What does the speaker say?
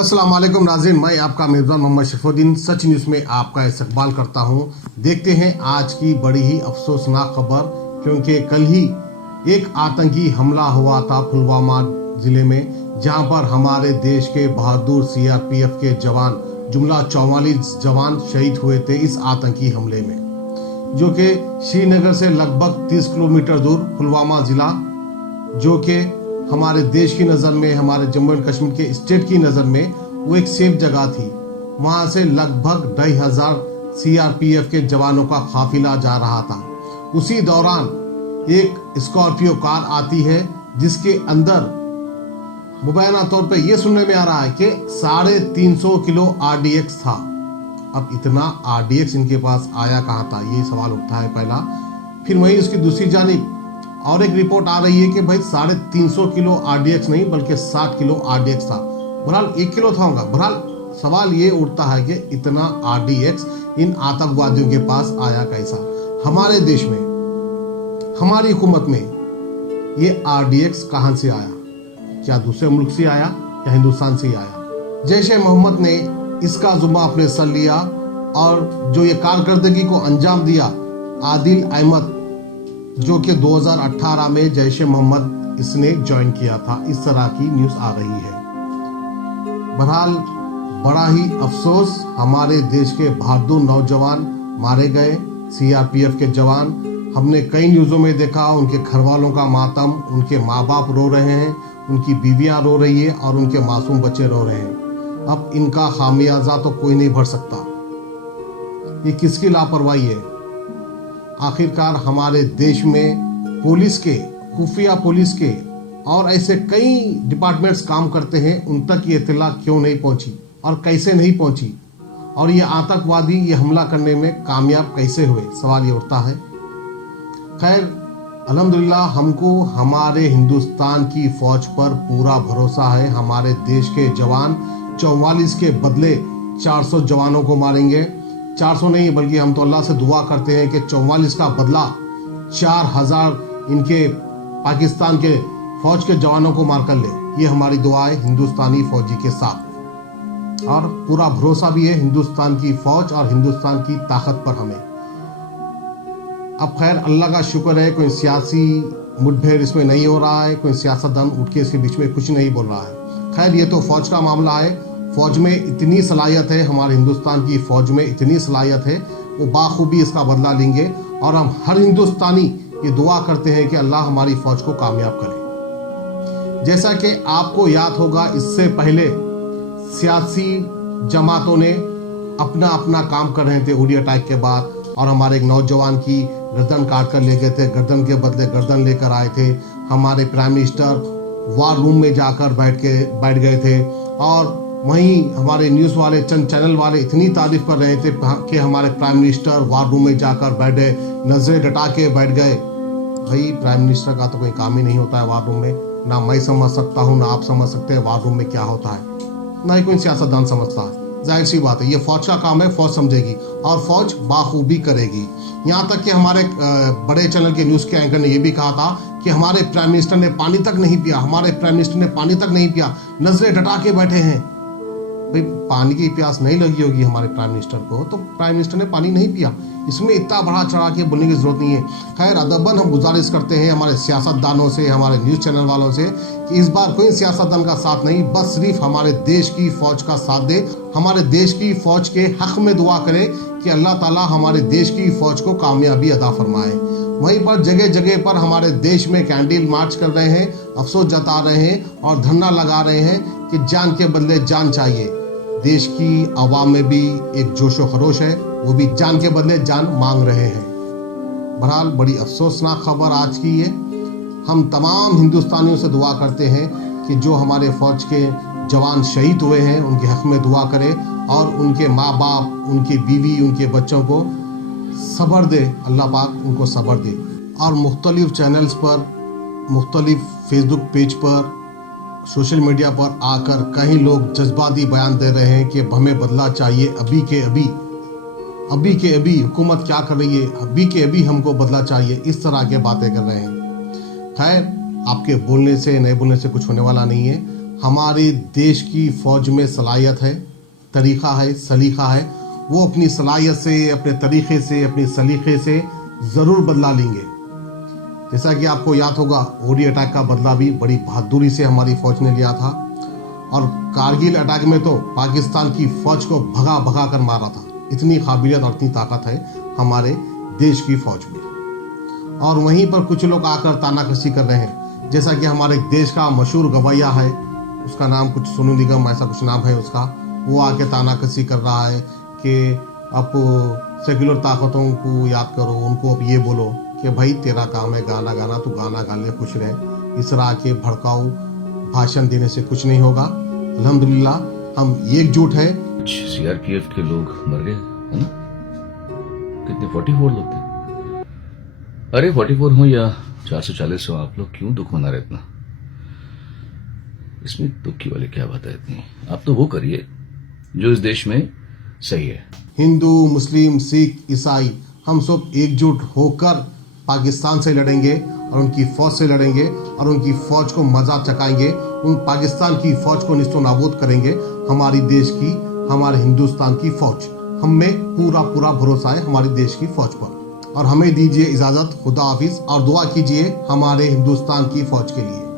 अस्सलाम वालेकुम नाज़रीन, मैं आपका मेज़बान मोहम्मद शरीफुद्दीन सच न्यूज़ में आपका इस्तकबाल करता हूं। देखते हैं आज की बड़ी ही अफसोसनाक खबर, क्योंकि कल ही एक आतंकी हमला हुआ था पुलवामा ज़िले में, जहां पर हमारे देश के बहादुर सीआरपीएफ के जवान जुमला 44 जवान शहीद हुए थे इस आतंकी हमले में, जो कि श्रीनगर से लगभग 30 किलोमीटर दूर पुलवामा ज़िला, जो कि हमारे देश की नज़र में, हमारे जम्मू एंड कश्मीर के स्टेट की नज़र में वो एक सेफ जगह थी। वहाँ से लगभग 2,500 सीआरपीएफ के जवानों का काफिला जा रहा था। उसी दौरान एक स्कॉर्पियो कार आती है, जिसके अंदर मुबैना तौर पे ये सुनने में आ रहा है कि 350 किलो आरडीएक्स था। अब इतना आरडीएक्स इनके पास आया कहाँ था, ये सवाल उठता है पहला। फिर वहीं उसकी दूसरी जानिब और एक रिपोर्ट आ रही है कि भाई 350 किलो आरडीएक्स नहीं बल्कि 60 किलो आरडीएक्स था। बहरहाल 1 किलो था होगा। बहरहाल सवाल ये उठता है कि इतना आरडीएक्स इन आतंकवादियों के पास आया कैसा। हमारे देश में, हमारी हुकूमत में ये आरडीएक्स कहां से आया? क्या दूसरे मुल्क से आया या हिंदुस्तान से ही आया? जैश ए मोहम्मद ने इसका जुम्मा अपने सर लिया और जो ये कारकर्दगी को अंजाम दिया, आदिल अहमद, जो कि 2018 में जैश ए मोहम्मद इसने ज्वाइन किया था, इस तरह की न्यूज़ आ रही है। बहरहाल बड़ा ही अफसोस, हमारे देश के बहादुर नौजवान मारे गए, सीआरपीएफ के जवान। हमने कई न्यूज़ों में देखा उनके घर वालों का मातम, उनके माँ बाप रो रहे हैं, उनकी बीवियाँ रो रही है और उनके मासूम बच्चे रो रहे हैं। अब इनका खामियाजा तो कोई नहीं भर सकता। ये किसकी लापरवाही है? आखिरकार हमारे देश में पुलिस के, खुफिया पुलिस के और ऐसे कई डिपार्टमेंट्स काम करते हैं, उन तक ये इत्तला क्यों नहीं पहुंची और कैसे नहीं पहुंची, और ये आतंकवादी ये हमला करने में कामयाब कैसे हुए, सवाल ये उठता है। खैर अल्हम्दुलिल्लाह, हमको हमारे हिंदुस्तान की फौज पर पूरा भरोसा है। हमारे देश के जवान 44 के बदले 400 जवानों को मारेंगे। 400 नहीं बल्कि हम तो अल्लाह से दुआ करते हैं कि 44 का बदला 4000 इनके पाकिस्तान के फौज के जवानों को मार कर ले। ये हमारी दुआ है हिंदुस्तानी फौजी के साथ, और पूरा भरोसा भी है हिंदुस्तान की फौज और हिंदुस्तान की ताकत पर हमें। अब खैर अल्लाह का शुक्र है, कोई सियासी मुठभेड़ इसमें नहीं हो रहा है, कोई सियासतदान उठ के इसके बीच में कुछ नहीं बोल रहा है। खैर ये तो फौज का मामला है। फौज में इतनी सलाहियत है, हमारे हिंदुस्तान की फौज में इतनी सलाहियत है, वो बाखूबी इसका बदला लेंगे। और हम हर हिंदुस्तानी ये दुआ करते हैं कि अल्लाह हमारी फौज को कामयाब करे। जैसा कि आपको याद होगा, इससे पहले सियासी जमातों ने अपना अपना काम कर रहे थे उरी अटैक के बाद, और हमारे एक नौजवान की गर्दन काट कर ले गए थे, गर्दन के बदले गर्दन लेकर आए थे। हमारे प्राइम मिनिस्टर वार रूम में जाकर बैठ गए थे, और वहीं हमारे न्यूज़ वाले, चंद चैनल वाले इतनी तारीफ कर रहे थे कि हमारे प्राइम मिनिस्टर वार रूम में जाकर बैठे, नजरें डटा के बैठ गए। भाई प्राइम मिनिस्टर का तो कोई काम ही नहीं होता है वार रूम में। ना मैं समझ सकता हूँ, ना आप समझ सकते हैं वार रूम में क्या होता है, ना ही कोई सियासतदान समझता है। जाहिर सी बात है, ये फौज का काम है, फौज समझेगी और फौज बाखूबी करेगी। यहाँ तक कि हमारे बड़े चैनल के न्यूज़ के एंकर ने यह भी कहा था कि हमारे प्राइम मिनिस्टर ने पानी तक नहीं पिया, हमारे प्राइम मिनिस्टर ने पानी तक नहीं पिया, नजरें डटा के बैठे हैं। भाई पानी की प्यास नहीं लगी होगी हमारे प्राइम मिनिस्टर को, तो प्राइम मिनिस्टर ने पानी नहीं पिया, इसमें इतना बढ़ा चढ़ा के बोलने की जरूरत नहीं है। खैर अदबन हम गुजारिश करते हैं हमारे सियासतदानों से, हमारे न्यूज़ चैनल वालों से, कि इस बार कोई सियासतदान का साथ नहीं, बस सिर्फ हमारे देश की फौज का साथ दे। हमारे देश की फौज के हक में दुआ करें कि अल्लाह ताला हमारे देश की फौज को कामयाबी अदा फरमाए। वहीं पर जगह जगह पर हमारे देश में कैंडल मार्च कर रहे हैं, अफसोस जता रहे हैं और धरना लगा रहे हैं कि जान के बदले जान चाहिए। देश की आवाम में भी एक जोश व खरोश है, वो भी जान के बदले जान मांग रहे हैं। बहरहाल बड़ी अफसोसनाक खबर आज की है। हम तमाम हिंदुस्तानियों से दुआ करते हैं कि जो हमारे फौज के जवान शहीद हुए हैं उनके हक में दुआ करें, और उनके माँ बाप, उनकी बीवी, उनके बच्चों को सब्र दे, अल्लाह पाक उनको सब्र दे। और मुख्तलिफ चैनल्स पर, मुख्तलिफ फेसबुक पेज पर, सोशल मीडिया पर आकर कई लोग जज्बाती बयान दे रहे हैं कि हमें बदला चाहिए अभी के अभी, अभी के अभी। हुकूमत क्या कर रही है, अभी के अभी हमको बदला चाहिए, इस तरह के बातें कर रहे हैं। खैर आपके बोलने से, नहीं बोलने से कुछ होने वाला नहीं है। हमारे देश की फौज में सलाहियत है, तरीक़ा है, सलीक़ा है। वो अपनी सलाहियत से, अपने तरीक़े से, अपनी सलीक़े से ज़रूर बदला लेंगे। जैसा कि आपको याद होगा, उरी अटैक का बदला भी बड़ी बहादुरी से हमारी फ़ौज ने लिया था, और कारगिल अटैक में तो पाकिस्तान की फ़ौज को भगा भगा कर मारा था। इतनी काबिलियत और इतनी ताकत है हमारे देश की फ़ौज में। और वहीं पर कुछ लोग आकर तानाकशी कर रहे हैं, जैसा कि हमारे देश का मशहूर गवैया है, उसका नाम कुछ सोनू निगम ऐसा कुछ नाम है उसका, वो आके तानाकशी कर रहा है कि अब सेक्युलर ताकतों को याद करो, उनको अब ये बोलो कि भाई तेरा काम है गाना गाना, तू गाना गा ले, खुश रहे। इस तरह के भड़काऊ भाषण देने से कुछ नहीं होगा। अल्हम्दुलिल्लाह हम एकजुट है। सीआरपीएफ के लोग मर गए है ना? कितने 44 लोग थे। अरे 44 हो या 440 हो, आप लोग क्यों दुख मना रहे इतना? इसमें दुख की वाली क्या बात है इतनी? आप तो वो करिए जो इस देश में सही है। हिंदू, मुस्लिम, सिख, ईसाई हम सब एकजुट होकर पाकिस्तान से लड़ेंगे और उनकी फौज से लड़ेंगे और उनकी फौज को मजा चखाएंगे। उन पाकिस्तान की फौज को निस्तो नाबूद करेंगे। हमारी देश की, हमारे हिंदुस्तान की फौज, हमें पूरा पूरा भरोसा है हमारे देश की फौज पर। और हमें दीजिए इजाजत, खुदा हाफिज, और दुआ कीजिए हमारे हिंदुस्तान की फौज के लिए।